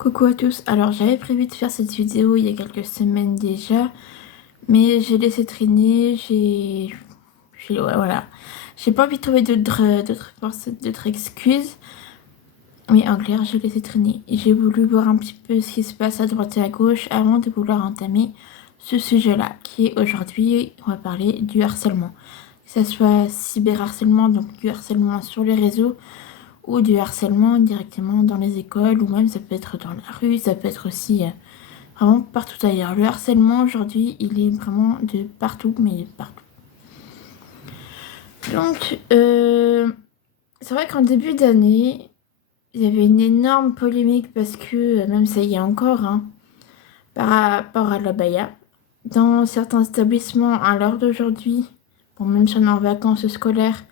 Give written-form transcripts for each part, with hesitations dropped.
Coucou à tous, alors j'avais prévu de faire cette vidéo il y a quelques semaines déjà, mais j'ai laissé traîner, ouais, voilà. J'ai pas envie de trouver d'autres excuses, mais en clair j'ai laissé traîner. J'ai voulu voir un petit peu ce qui se passe à droite et à gauche avant de vouloir entamer ce sujet-là, qui est aujourd'hui, on va parler du harcèlement. Que ce soit cyberharcèlement, donc du harcèlement sur les réseaux, ou du harcèlement directement dans les écoles, ou même ça peut être dans la rue, ça peut être aussi vraiment partout ailleurs. Le harcèlement aujourd'hui, il est vraiment de partout, mais partout. Donc, c'est vrai qu'en début d'année, il y avait une énorme polémique parce que, même ça y est encore, par rapport à l'abaya. Dans certains établissements, à l'heure d'aujourd'hui, bon, même si on est en vacances scolaires,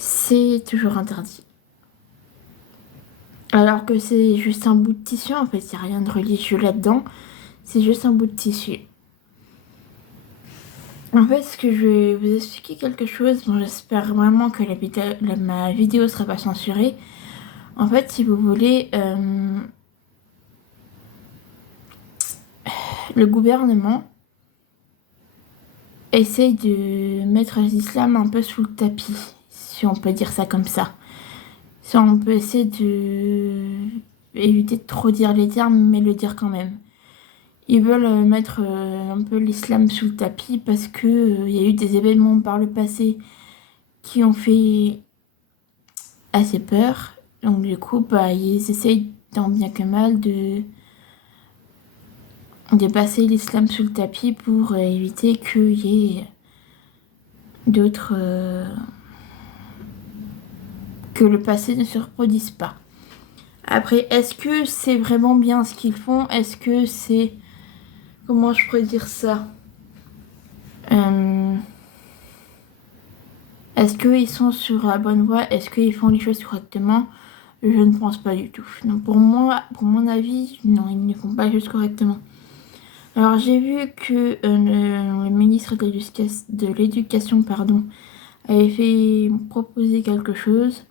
c'est toujours interdit. Alors que c'est juste un bout de tissu, en fait, il n'y a rien de religieux là-dedans. C'est juste un bout de tissu. En fait, ce que je vais vous expliquer quelque chose, bon, j'espère vraiment que ma vidéo ne sera pas censurée. En fait, si vous voulez, le gouvernement essaye de mettre l'islam un peu sous le tapis, si on peut dire ça comme ça. Si on peut essayer de éviter de trop dire les termes, mais le dire quand même. Ils veulent mettre un peu l'islam sous le tapis parce que il y a eu des événements par le passé qui ont fait assez peur. Donc du coup, ils essayent tant bien que mal de passer l'islam sous le tapis pour éviter qu'il y ait d'autres... que le passé ne se reproduise pas. Après, est-ce que c'est vraiment bien ce qu'ils font? Est-ce que c'est... Comment je pourrais dire ça? Est-ce qu'ils sont sur la bonne voie? Est-ce qu'ils font les choses correctement? Je ne pense pas du tout. Donc pour moi, pour mon avis, non, ils ne font pas les choses correctement. Alors j'ai vu que le ministre de l'Éducation, pardon, avait fait proposer quelque chose.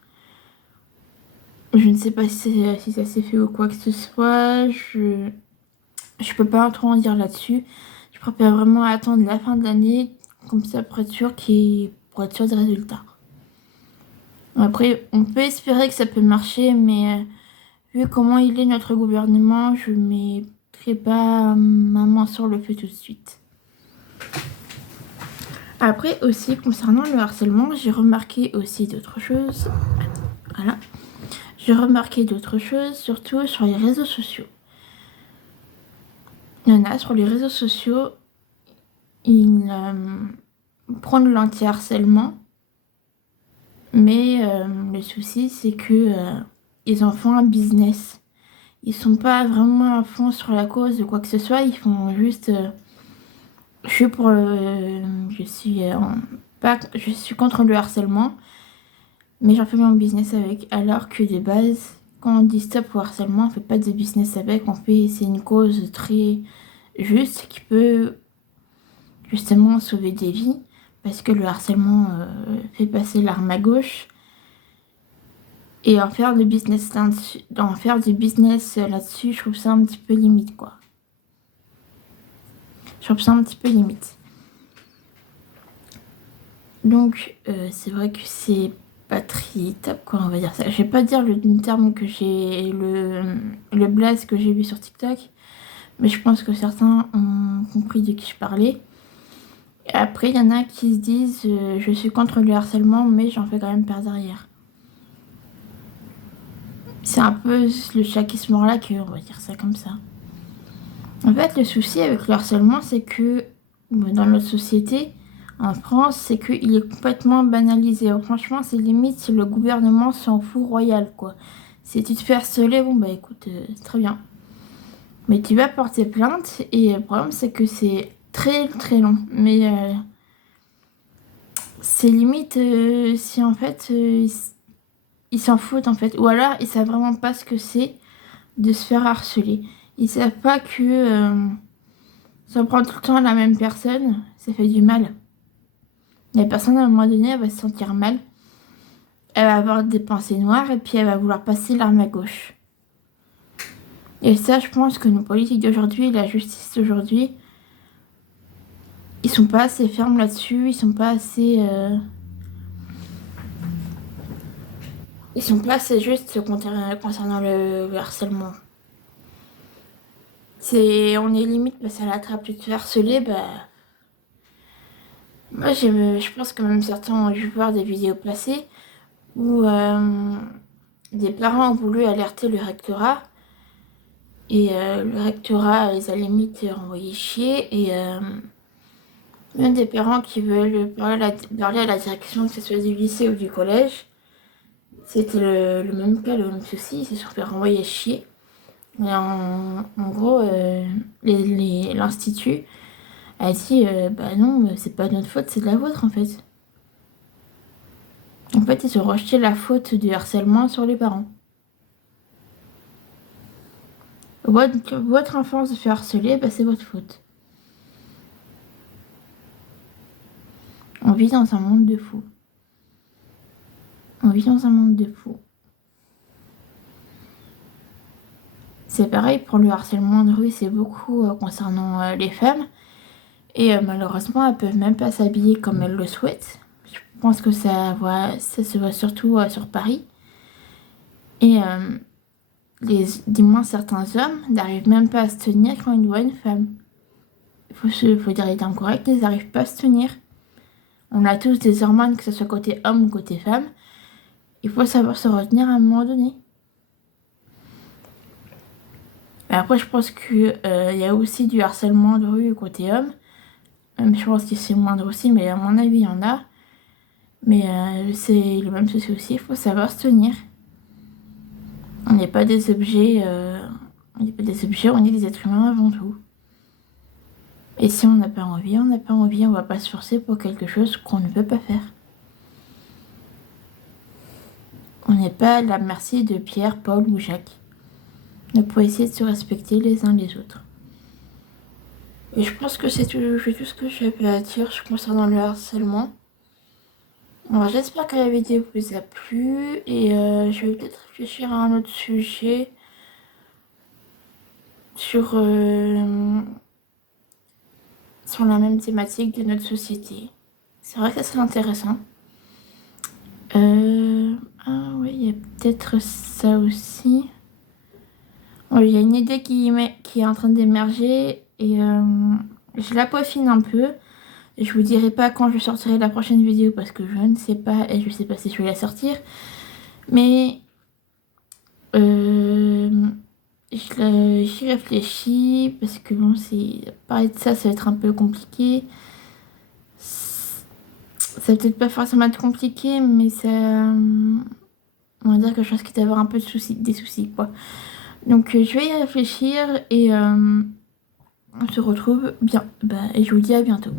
Je ne sais pas si ça s'est fait ou quoi que ce soit. Je peux pas trop en dire là-dessus. Je préfère vraiment attendre la fin de l'année, comme ça pour être sûr pour être sûr des résultats. Après, on peut espérer que ça peut marcher, mais vu comment il est notre gouvernement, je ne mettrai pas ma main sur le feu tout de suite. Après aussi, concernant le harcèlement, j'ai remarqué aussi d'autres choses. Voilà. J'ai remarqué d'autres choses, surtout sur les réseaux sociaux. Il y en a sur les réseaux sociaux, ils prennent l'anti-harcèlement, mais le souci, c'est que ils en font un business. Ils sont pas vraiment à fond sur la cause de quoi que ce soit, ils font juste... je suis pour le... je suis contre le harcèlement, mais j'en fais mon business avec. Alors que de base, quand on dit stop au harcèlement, on fait pas de business avec, c'est une cause très juste qui peut justement sauver des vies, parce que le harcèlement fait passer l'arme à gauche. Et en faire du business là-dessus, je trouve ça un petit peu limite, quoi. Je trouve ça un petit peu limite. Donc, c'est vrai que c'est pas très top, quoi, on va dire ça. Je vais pas dire le terme que j'ai, le blaze que j'ai vu sur TikTok, mais je pense que certains ont compris de qui je parlais. Et après, il y en a qui se disent je suis contre le harcèlement, mais j'en fais quand même par derrière. C'est un peu le chat qui se mord la queue, on va dire ça comme ça. En fait, le souci avec le harcèlement, c'est que dans notre société, en France, c'est qu'il est complètement banalisé. Alors, franchement, c'est limite si le gouvernement s'en fout royal, quoi. Si tu te fais harceler, bon bah écoute, c'est très bien. Mais tu vas porter plainte et le problème, c'est que c'est très très long. Mais c'est limite si en fait ils s'en foutent en fait. Ou alors ils savent vraiment pas ce que c'est de se faire harceler. Ils savent pas que si on prend tout le temps la même personne, ça fait du mal. La personne, à un moment donné, elle va se sentir mal. Elle va avoir des pensées noires et puis elle va vouloir passer l'arme à gauche. Et ça, je pense que nos politiques d'aujourd'hui, la justice d'aujourd'hui, ils sont pas assez fermes là-dessus, ils sont pas assez justes concernant le harcèlement. On est limite passé à la trappe de te faire harceler, bah. Moi, je pense que même certains ont dû voir des vidéos passées où des parents ont voulu alerter le rectorat et le rectorat les a limite renvoyés chier et même des parents qui veulent parler à la direction, que ce soit du lycée ou du collège, c'était le même cas, le même souci, ils se sont fait renvoyer chier. Et en gros, l'institut a dit bah non, c'est pas de notre faute, c'est de la vôtre en fait. En fait, ils ont rejeté la faute du harcèlement sur les parents. Votre enfant se fait harceler, bah c'est votre faute. On vit dans un monde de fous. On vit dans un monde de fous. C'est pareil pour le harcèlement de rue, c'est beaucoup concernant les femmes. Et malheureusement, elles peuvent même pas s'habiller comme elles le souhaitent. Je pense que ça se voit surtout sur Paris. Et du moins certains hommes n'arrivent même pas à se tenir quand ils voient une femme. Il faut dire les termes corrects, ils n'arrivent pas à se tenir. On a tous des hormones, que ce soit côté homme ou côté femme. Il faut savoir se retenir à un moment donné. Après, je pense qu'il y a aussi du harcèlement de rue côté homme. Même je pense que c'est moindre aussi, mais à mon avis, il y en a. Mais c'est le même souci aussi, il faut savoir se tenir. On n'est pas des objets, on est des êtres humains avant tout. Et si on n'a pas envie, on n'a pas envie, on va pas se forcer pour quelque chose qu'on ne veut pas faire. On n'est pas à la merci de Pierre, Paul ou Jacques. On peut essayer de se respecter les uns les autres. Et je pense que c'est tout ce que j'avais à dire concernant le harcèlement. Alors j'espère que la vidéo vous a plu et je vais peut-être réfléchir à un autre sujet sur la même thématique de notre société. C'est vrai que ça serait intéressant. Ah oui, il y a peut-être ça aussi. Il y a une idée qui est en train d'émerger et je la peaufine un peu. Je vous dirai pas quand je sortirai la prochaine vidéo parce que je ne sais pas et je sais pas si je vais la sortir. Mais j'y réfléchis parce que bon, parler de ça, ça va être un peu compliqué. Ça va peut-être pas forcément être compliqué, mais ça, on va dire que je pense qu'il va y avoir un peu des soucis quoi. Donc je vais y réfléchir et on se retrouve bien. Et je vous dis à bientôt.